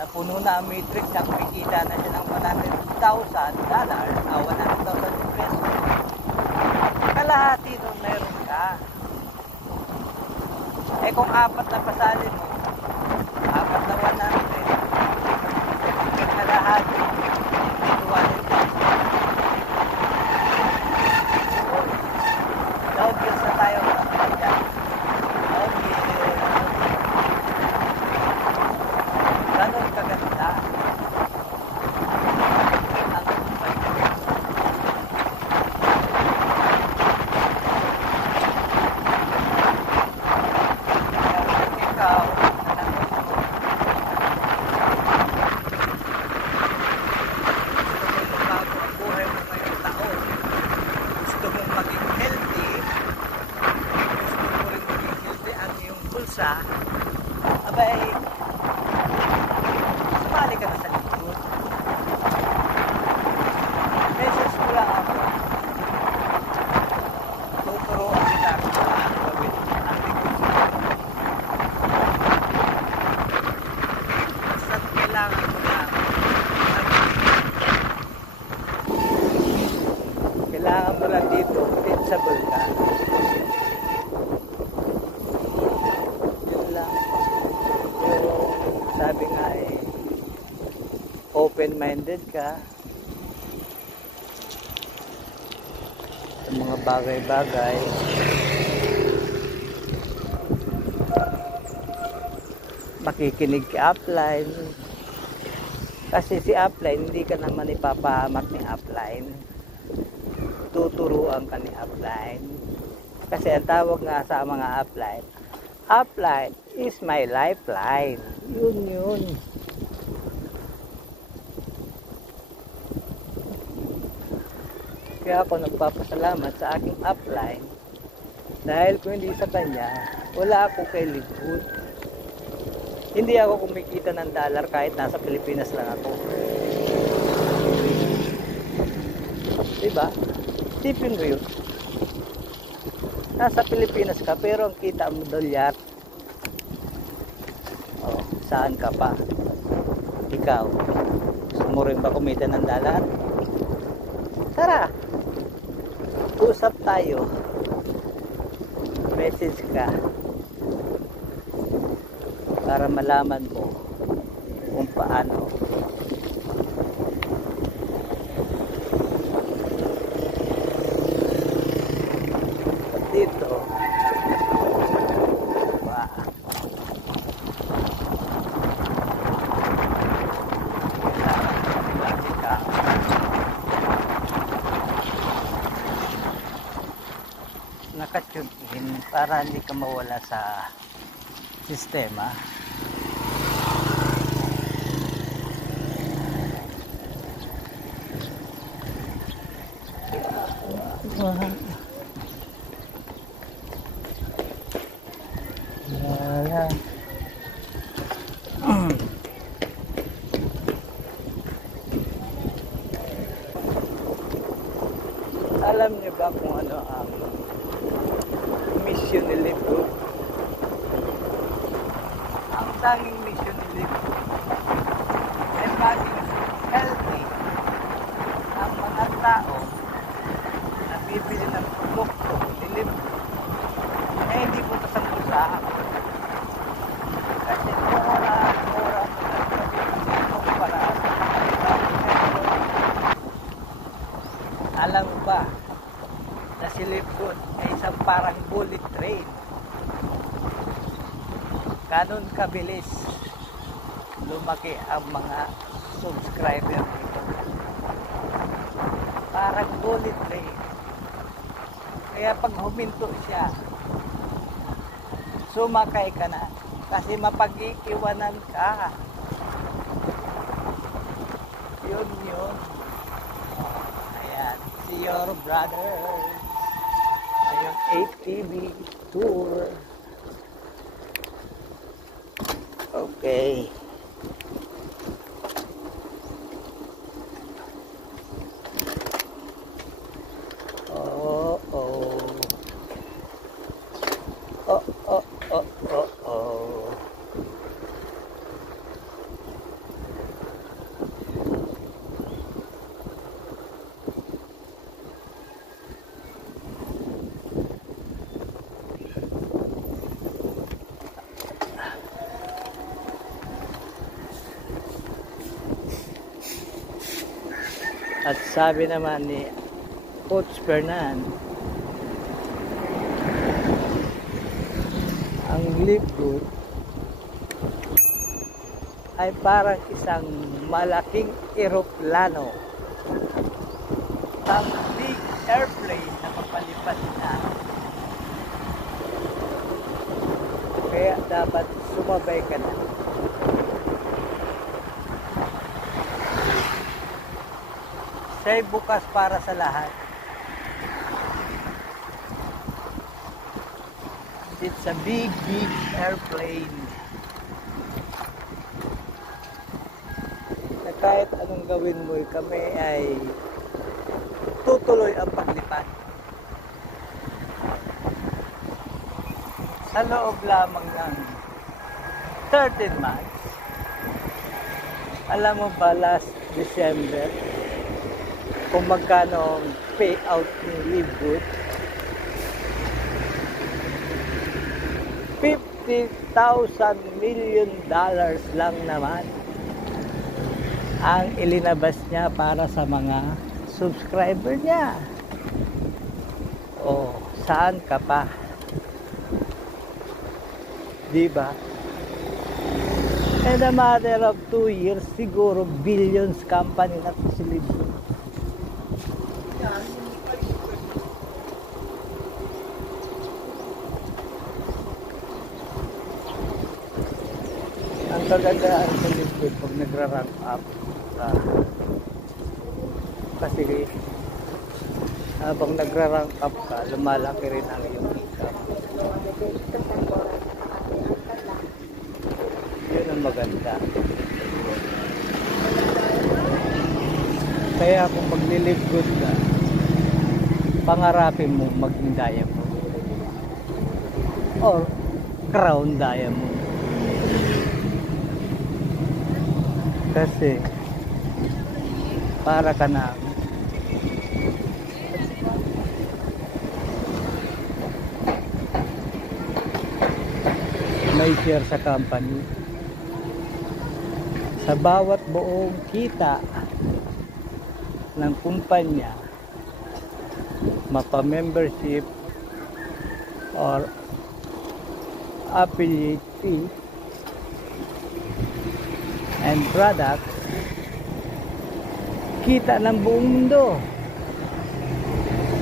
napuno na ang Matrix niya, kumikita na siya ng $100,000, 100,000 pesos. Kalahati nun meron ka. Eh kung 4 na pasali mo, 4 na 100, kalahati, 200,000. Downhill na tayo mga dyan. Downhill. Ganun kaganda. Ang pagkakas. Ikaw, abay, sumali ka na sa likod. Message ko lang ako. Tuturuan kita kung paano gawin ang likod. Basta kailangan mo lang. Kailangan mo lang dito, pinchable ka. Sabi nga open-minded ka sa mga bagay-bagay. Makikinig ka upline. Kasi si upline, hindi ka naman ipapahamak ni upline. Tuturuan ka ni upline. Kasi ang tawag nga sa mga upline is my lifeline. Yun. Kaya ako nagpapasalamat sa aking upline dahil kung hindi sa kanya, wala ako kay Livegood. Hindi ako kumikita ng dollar kahit nasa Pilipinas lang ako. Diba? Tipin mo yun. Nasa Pilipinas ka pero ang kita mo dolyar. Oh, saan ka pa? Ikaw, gusto mo rin ba kumita ng dollar? Tara, usap tayo. Message ka para malaman mo kung paano dito nakatune in para hindi ka mawala sa sistema. Alam niyo ba kung ano ang mission ni Livegood? Ang tanging mission ni Livegood ay maging healthy ang mga tao na bibili ng produkto ni Livegood na hindi punta sa bulsa. Kasi mura alam mo ba na si Livegood ay isang parang bullet train? Ganon kabilis lumaki ang mga subscriber nito. Parang bullet train. Kaya pag huminto siya, sumakay ka na kasi mapag-iiwanan ka. Yun. Ayan, see your brothers. Ayun, ATV tour. Okay. At sabi naman ni Coach Fernan, ang Livegood ay parang isang malaking eroplano, ang big airplane na papalipad na. Kaya dapat sumabay ka na. Siya'y bukas para sa lahat. It's a big airplane. Na kahit anong gawin mo, kami ay tutuloy ang paglipad. Sa loob lamang ng 13 months. Alam mo ba, last December, kung magkano ang payout ni Livegood? $50,000 million lang naman ang ilinabas niya para sa mga subscriber niya. Oh, saan ka pa? Diba? In a matter of 2 years, siguro billions company na to si Livegood. kagandaan sa Liquid pag nagra-rank up ka. Kasi habang nagra-rank up ka, lumalaki rin ang iyong income. Yun ang maganda. Kaya kung magli-live good ka, pangarapin mo maging diamond or crown diamond. Kasi para ka na may share sa company. Sa bawat buong kita ng kumpanya, mapa-membership or affiliate fee and product, kita ng buong mundo.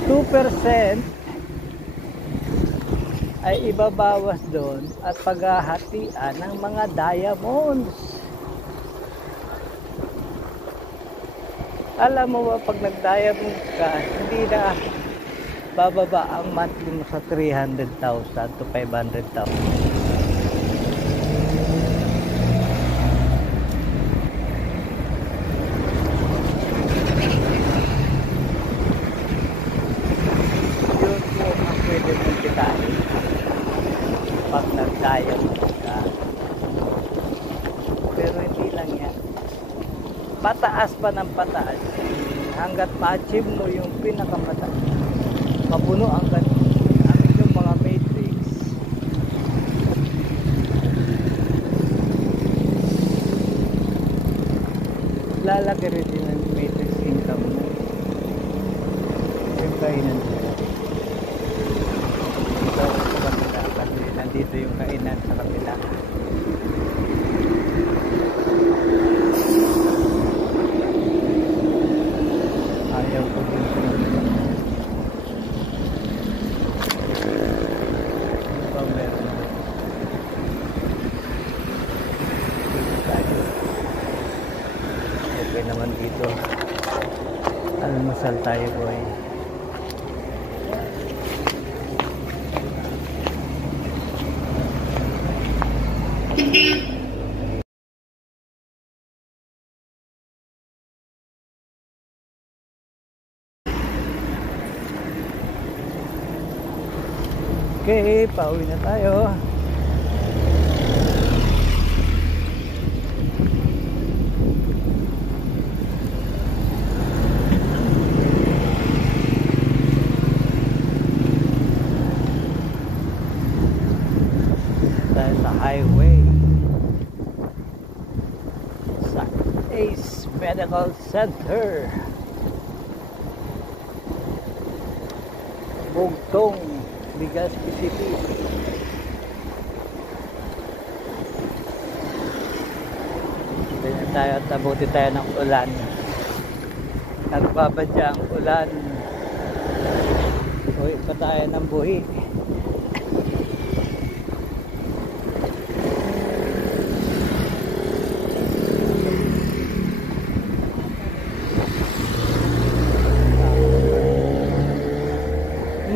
2% ay ibabawas doon at paghahatian ng mga diamonds. Alam mo ba, pag nag-diamond ka, hindi na bababa ang monthly mo sa 300,000 to 500,000. Yun po ang pwede mong kitain pag nag-diamond ka. Pero hindi lang yan. Pataas pa ng pataas. Hanggat ma-achieve mo yung pinakamataas, mapuno ang inyong mga matrix, lalaki rin din ang matrix income mo. Yung kainan nila. Ito sa kabila, kasi nandito yung kainan sa kabila. Ayaw ko din sa kabila. Ito meron na. Okay naman dito. Almusal tayo, boy. Okay, pauwi na tayo. Tayo sa highway sa Ace Medical Center, Bugtong, Legazpi City. Ganyan tayo at abuti tayo ng ulan. Nagbabadya ang ulan. Buhi pa tayo ng buhi.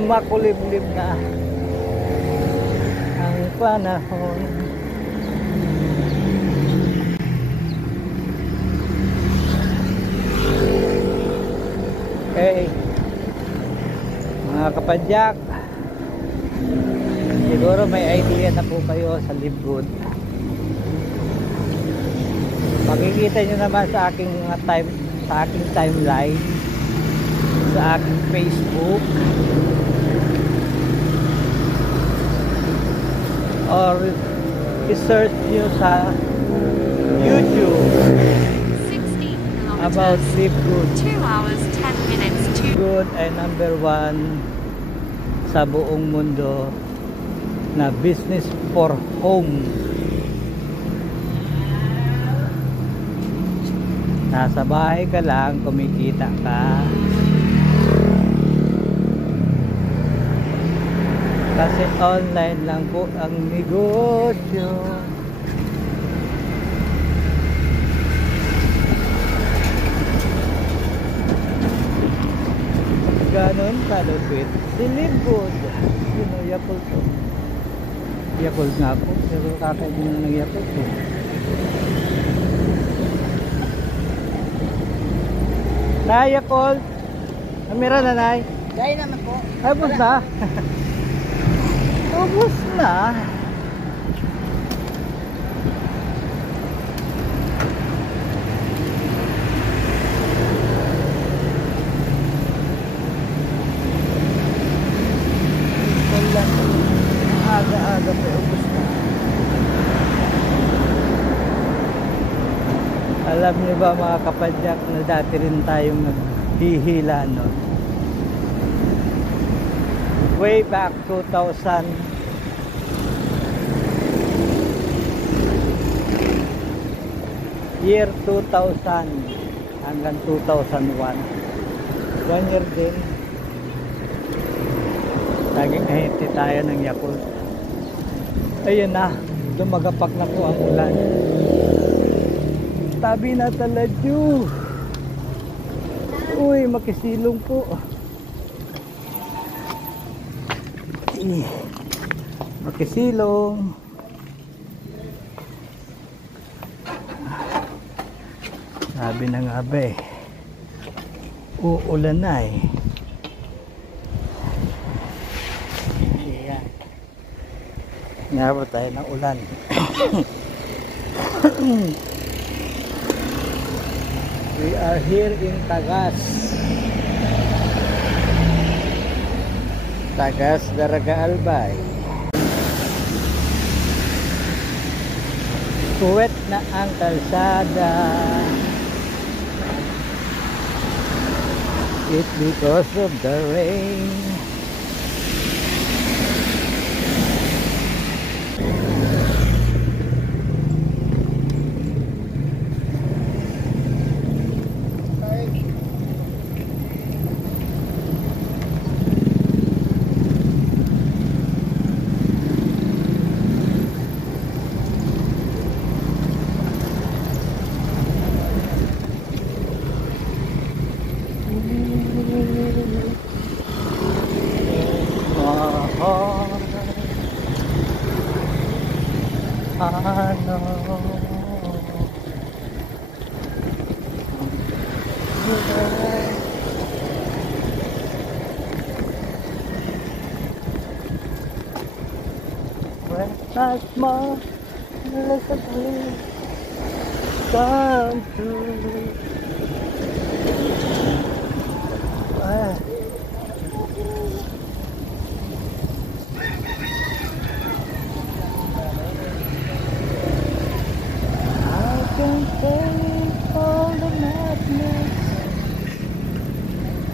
Makulimlim na ang panahon. Okay, mga kapadyak, siguro may idea na po kayo sa Live Good. Makikita nyo naman sa aking timeline, sa aking Facebook, or i-search nyo sa YouTube about Live Good. 2 hours 10 minutes to Good ay number 1 sa buong mundo na business for home. Nasa bahay ka lang, kumikita ka. Kasi online lang po ang negosyo. ganon kalupit si Libwood. Yun o, Yakult to. Yakult nga po, pero kakainin na ng Yakult to. Nay, Yakult! Amira na, Nay? Dahil naman po. Tapos na? Tapos na? Aga-aga pa ubos na. Alam niyo ba mga kapadyak na dati rin tayong naghihila no? Way back 2000 year 2000 hanggang 2001 1 year din laging ahente tayo ng Yakult. Ayun na, lumagapak na po ang ulan. Tabi na taladyo. Uy, makisilong po. Makisilong. Sabi na nga ba eh, uulan na eh. Ngayon tayo ng ulan. We are here in Tagas. Tagas, Daraga Albay. Puwet na ang kalsada. It's because of the rain. Not more, listen to me, come through. I can take all the madness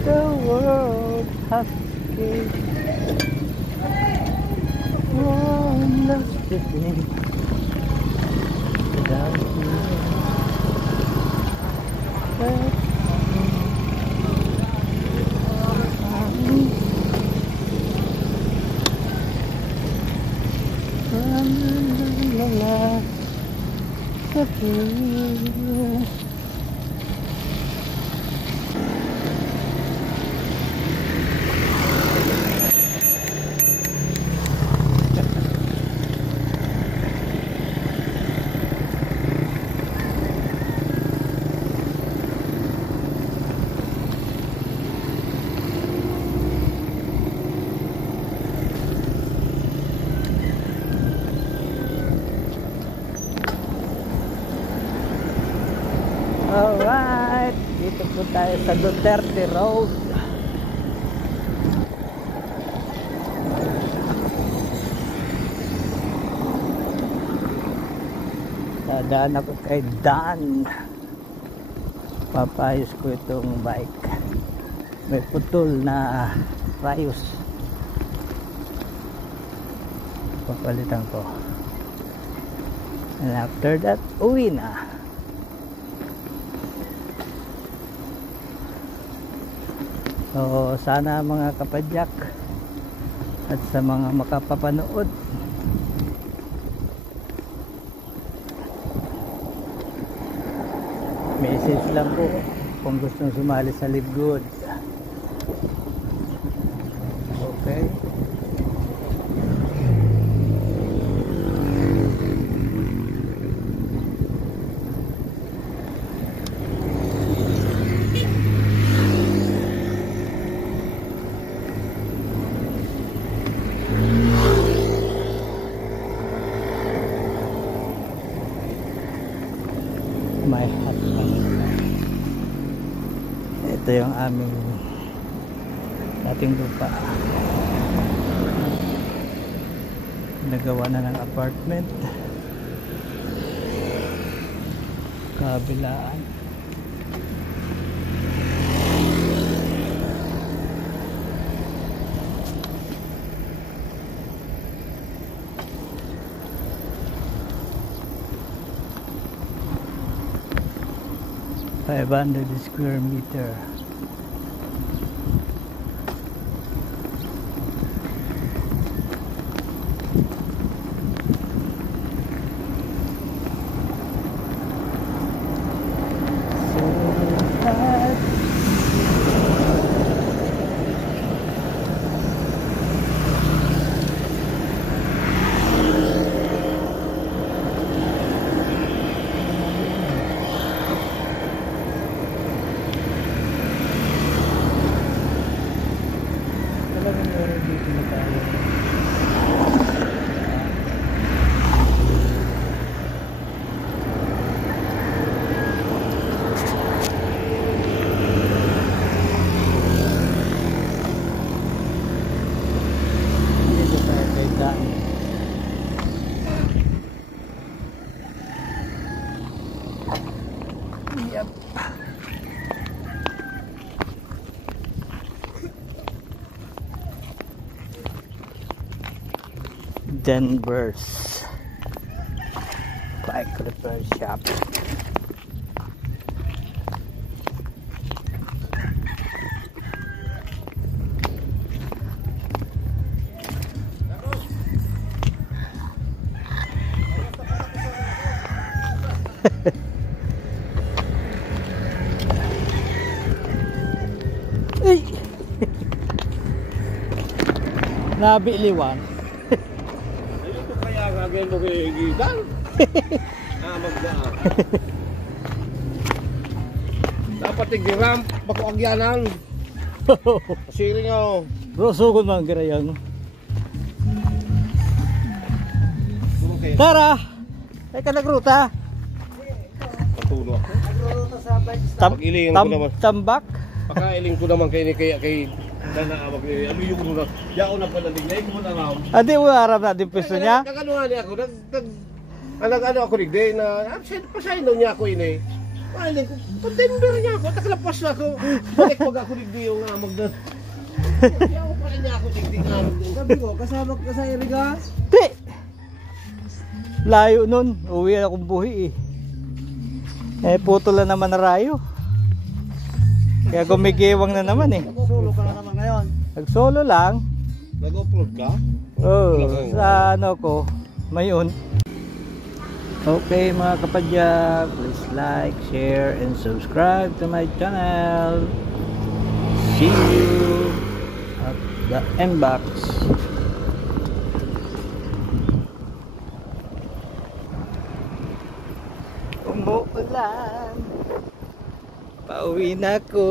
the world has escaped. One lost the thing without you. Alright, dito po tayo sa Duterte Road. Dadaan ako kay Dan. Papayos ko itong bike. May putol na rayos. Papalitan ko. And after that, uwi na. So sana mga kapadyak at sa mga makapapanood, message lang po kung gustong sumali sa Live Good. may hotspot. Ito yung aming dating lupa. Nagawa na ng apartment. Kabilaan. $500 square meter. Yep. Denver's bike repair shop. Nabiliwan. Ayun ko kaya gagawin mo kay Gidan. Magdaan. Dapat tigiram, bako agyanan. Siling ako. Rosugod man garayan. Okay. Tara! Ay ka nagruta. Patulo ako. Nagruta sa bike. Pag-ilingan ko naman. Tambak. Pakailing ko naman kay Dana ano yung una. Yao na pala din. Ngayon ko na raw. Adi mo harap na din pwesto niya. Naganuhan niya ako. Ano ako rigday na pasayin daw niya ako ini. Pakailing ko. Contender niya ako. Taklapas na ako. Balik wag ako rigday yung amag na. Yao pa rin niya ako rigday amag na. Sabi ko, kasama ka sa Iriga? Di! Layo nun. Uwi akong buhi eh. Puto lang naman na rayo. Kaya gumigiwang na naman eh. Solo ka na naman ngayon. Nag-solo lang. Nag-upload ka? Oh, sa ano ko, mayon. Okay mga kapadya, please like, share, and subscribe to my channel. See you at the inbox. Umuulan. Pauwi na ako.